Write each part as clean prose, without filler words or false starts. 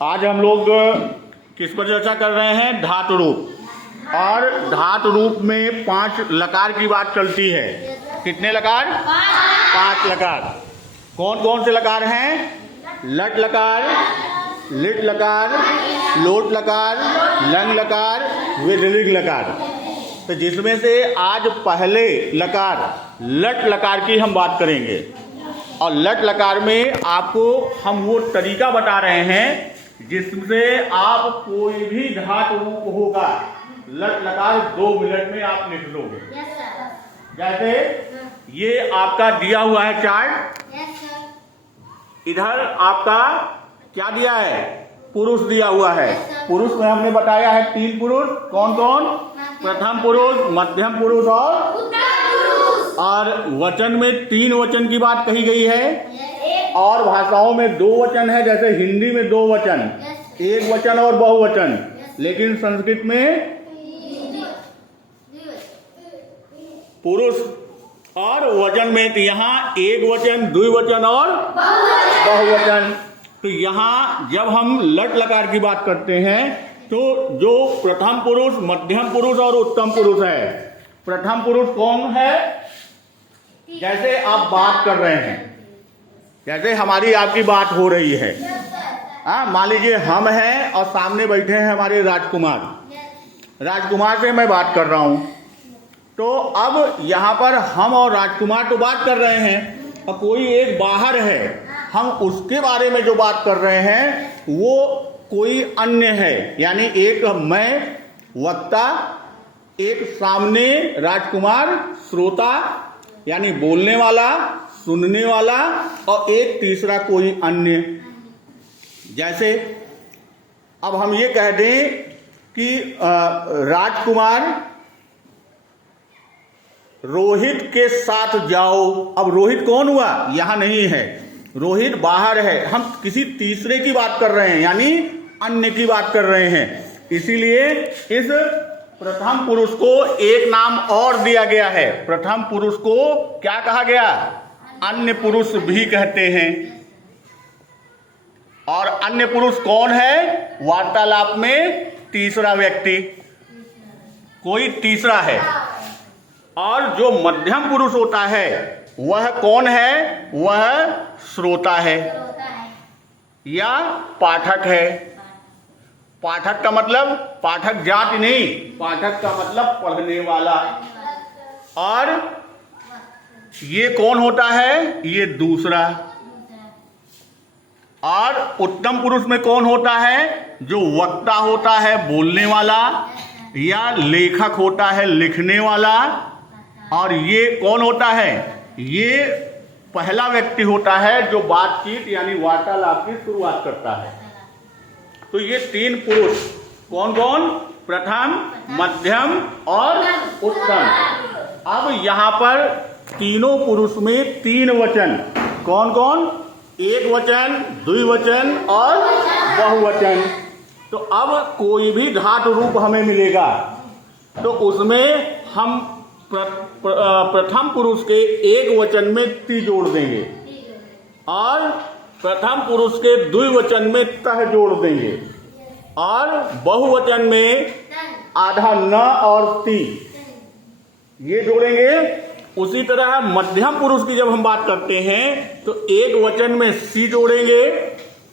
आज हम लोग किस पर चर्चा कर रहे हैं? धातु रूप। और धातु रूप में 5 लकार की बात चलती है। कितने लकार? 5 लकार। कौन कौन से लकार हैं? लट लकार, लिट लकार, लोट लकार, लंग लकार, विदलिंग लकार। तो जिसमें से आज पहले लकार लट लकार की हम बात करेंगे। और लट लकार में आपको हम वो तरीका बता रहे हैं जिससे आप कोई भी धातु रूप होगा लट लकार 2 मिनट में आप लिख लोगे। जैसे ये आपका दिया हुआ है चार्ट। इधर आपका क्या दिया है? पुरुष दिया हुआ है। पुरुष में हमने बताया है 3 पुरुष। कौन कौन? प्रथम पुरुष, मध्यम पुरुष और वचन में 3 वचन की बात कही गई है। और भाषाओं में 2 वचन है, जैसे हिंदी में 2 वचन, 1 वचन और बहुवचन। लेकिन संस्कृत में पुरुष और वचन में तो यहाँ 1 वचन, द्विवचन और बहुवचन। तो यहाँ जब हम लट लकार की बात करते हैं तो जो प्रथम पुरुष, मध्यम पुरुष और उत्तम पुरुष है। प्रथम पुरुष कौन है? जैसे आप बात कर रहे हैं, जैसे हमारी आपकी बात हो रही है। मान लीजिए हम हैं और सामने बैठे हैं हमारे राजकुमार। राजकुमार से मैं बात कर रहा हूं। तो अब यहाँ पर हम और राजकुमार तो बात कर रहे हैं और कोई एक बाहर है, हम उसके बारे में जो बात कर रहे हैं वो कोई अन्य है। यानी एक मैं वक्ता, एक सामने राजकुमार श्रोता यानी बोलने वाला, सुनने वाला, और एक तीसरा कोई अन्य। जैसे अब हम ये कह दें कि राजकुमार रोहित के साथ जाओ। अब रोहित कौन हुआ? यहां नहीं है, रोहित बाहर है। हम किसी तीसरे की बात कर रहे हैं, यानी अन्य की बात कर रहे हैं। इसीलिए इस प्रथम पुरुष को एक नाम और दिया गया है। प्रथम पुरुष को क्या कहा गया? अन्य पुरुष भी कहते हैं। और अन्य पुरुष कौन है? वार्तालाप में तीसरा व्यक्ति, कोई तीसरा है। और जो मध्यम पुरुष होता है वह कौन है? वह श्रोता है या पाठक है। पाठक का मतलब पाठक जाति नहीं, पाठक का मतलब पढ़ने वाला। और ये कौन होता है? ये दूसरा। और उत्तम पुरुष में कौन होता है? जो वक्ता होता है, बोलने वाला, या लेखक होता है, लिखने वाला। और ये कौन होता है? ये पहला व्यक्ति होता है जो बातचीत यानी वार्तालाप की शुरुआत करता है। तो ये 3 पुरुष कौन कौन? प्रथम, मध्यम और उत्तम। अब यहाँ पर तीनों पुरुष में 3 वचन। कौन कौन? 1 वचन, द्विवचन और बहुवचन। तो अब कोई भी धातु रूप हमें मिलेगा तो उसमें हम प्रथम पुरुष के 1 वचन में ति जोड़ देंगे और प्रथम पुरुष के द्विवचन में तह जोड़ देंगे और बहुवचन में आधा न और ति ये जोड़ेंगे। उसी तरह मध्यम पुरुष की जब हम बात करते हैं तो 1 वचन में सी जोड़ेंगे,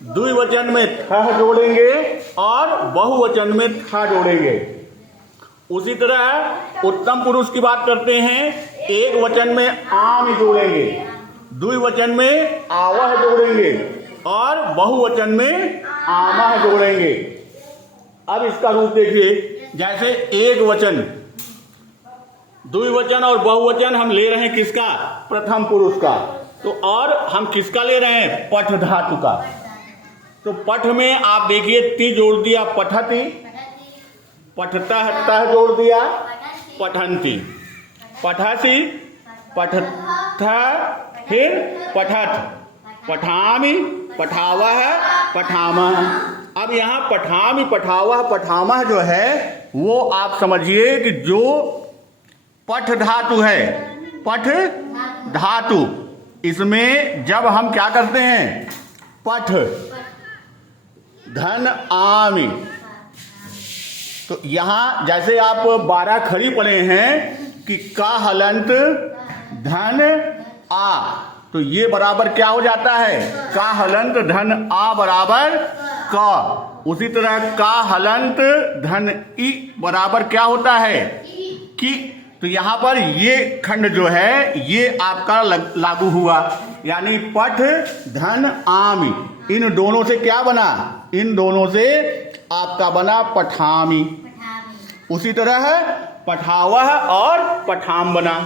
द्विवचन में थह जोड़ेंगे और बहुवचन में था जोड़ेंगे। उसी तरह उत्तम पुरुष की बात करते हैं, 1 वचन में आम जोड़ेंगे, द्विवचन में आवह जोड़ेंगे और बहुवचन में आमह जोड़ेंगे। अब इसका रूप देखिए। जैसे 1 वचन, द्विवचन और बहुवचन हम ले रहे हैं किसका? प्रथम पुरुष का। तो और हम किसका ले रहे हैं? पठ धातु का। तो पठ में आप देखिए ति जोड़ दिया, पठति, पठतः तह जोड़ दिया, पठन्ति, पठसि, पठथ, फिर पठत, पठामि, पठावह, पठामह। अब यहाँ पठामि, पठावह, पठामह जो है वो आप समझिए कि जो पठ धातु है, पठ धातु, इसमें जब हम क्या करते हैं? पठ धन आमी। तो यहाँ जैसे आप 12 खड़ी पढ़े हैं कि का हलंत धन आ, तो ये बराबर क्या हो जाता है, का हलंत धन आ बराबर का। उसी तरह का हलंत धन ई बराबर क्या होता है कि। तो यहाँ पर ये खंड जो है ये आपका लागू हुआ, यानी पठ धन आमी, इन दोनों से क्या बना, इन दोनों से आपका बना पठामी। उसी तरह पठावह और पठाम बना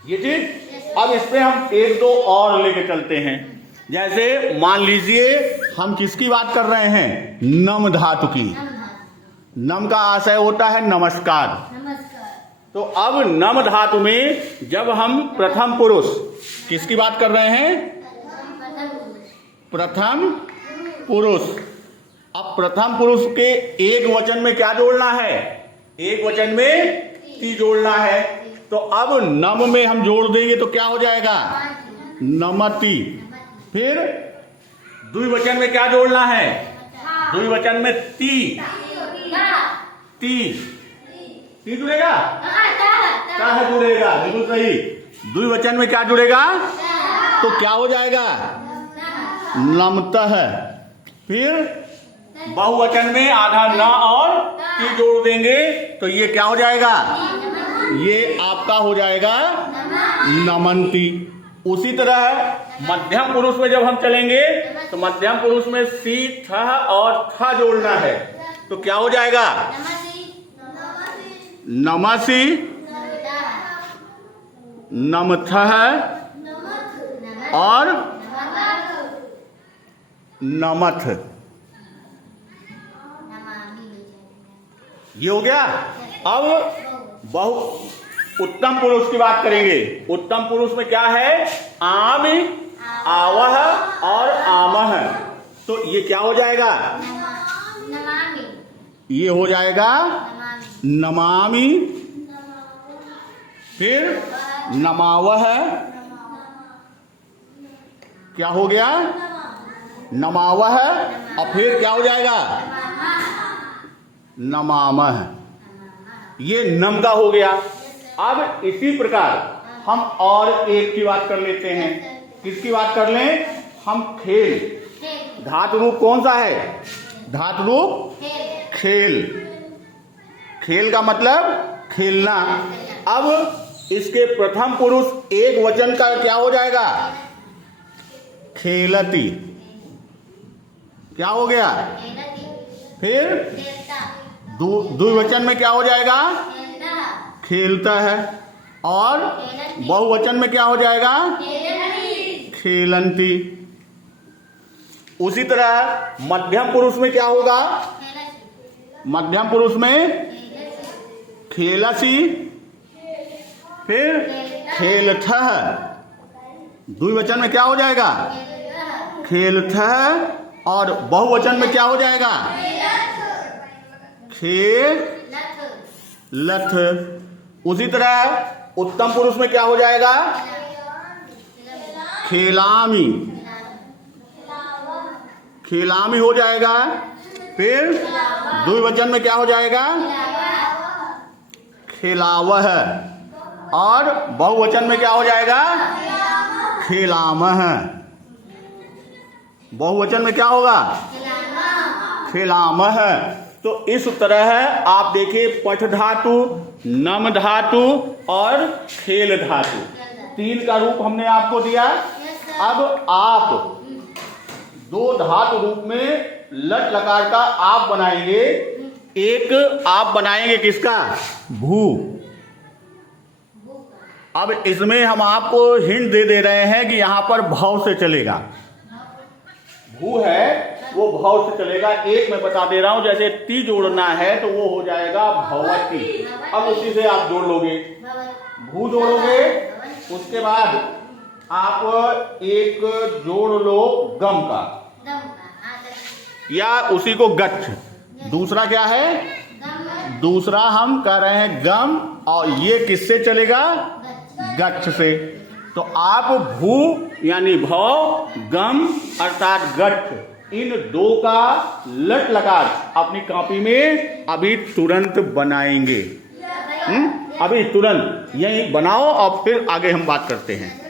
ये चीज। अब इसमें हम एक दो और लेके चलते हैं। जैसे मान लीजिए हम किसकी बात कर रहे हैं, नम धातु की। नम का आशय होता है नमस्कार। तो अब नम धातु में जब हम प्रथम पुरुष किसकी बात कर रहे हैं, प्रथम पुरुष। अब प्रथम पुरुष के एक वचन में क्या जोड़ना है, एक वचन में ती जोड़ना है। तो अब नम में हम जोड़ देंगे तो क्या हो जाएगा, नमति। फिर द्विवचन में क्या जोड़ना है, द्विवचन में ती, ती, ती जुड़ेगा, क्या जुड़ेगा, बिल्कुल सही। द्विवचन में क्या जुड़ेगा, तो क्या हो जाएगा, नमतः। फिर बहुवचन में आधा न और ती जोड़ देंगे तो ये क्या हो जाएगा, ये आपका हो जाएगा नमंती। उसी तरह मध्यम पुरुष में जब हम चलेंगे तो मध्यम पुरुष में सी थ और थ जोड़ना है तो क्या हो जाएगा, नमसी, नमथ और नमथ। ये हो गया। अब बहु उत्तम पुरुष की बात करेंगे। उत्तम पुरुष में क्या है, आम, आवह और आमह। तो ये क्या हो जाएगा, ये हो जाएगा नमामि। फिर नमावह, क्या हो गया, नमावह। और फिर क्या हो जाएगा, नमामह। ये नम का हो गया। अब इसी प्रकार हम और एक की बात कर लेते हैं। किसकी बात कर लें, हम खेल। धातु रूप कौन सा है, धातु रूप खेल। खेल का मतलब खेलना। अब इसके प्रथम पुरुष एक वचन का क्या हो जाएगा, खेलती। क्या हो गया, फिर द्विवचन में क्या हो जाएगा, खेलता है। और बहुवचन में क्या हो जाएगा, खेलंती। उसी तरह मध्यम पुरुष में क्या होगा, मध्यम पुरुष में खेलसी, फिर खेलथह। द्विवचन में क्या हो जाएगा, खेलथह। और बहुवचन में क्या हो जाएगा, खेलथ। उसी तरह उत्तम पुरुष में क्या हो जाएगा, खेलामी, खेलामी हो जाएगा। फिर द्विवचन में क्या हो जाएगा, खेलावह। और बहुवचन में क्या हो जाएगा, खेलामह। बहुवचन में क्या होगा, खेलामह। तो इस तरह आप देखिए पठ धातु, नम धातु और खेल धातु, तीन का रूप हमने आपको दिया। अब आप दो धातु रूप में लट लकार का आप बनाएंगे। एक आप बनाएंगे किसका, भू। अब इसमें हम आपको हिंट दे रहे हैं कि यहां पर भाव से चलेगा। भू है वो भाव से चलेगा। एक मैं बता दे रहा हूं, जैसे ती जोड़ना है तो वो हो जाएगा भवती। अब उसी से आप जोड़ लोगे, भू जोड़ोगे। उसके बाद आप एक जोड़ लो गम का, या उसी को गठ। दूसरा क्या है, दूसरा हम कह रहे हैं गम, और ये किससे चलेगा, गठ से। तो आप भू यानी भव, गम अर्थात गठ, इन दो का लट लकार अपनी कॉपी में अभी तुरंत बनाएंगे। अभी तुरंत यही बनाओ और फिर आगे हम बात करते हैं।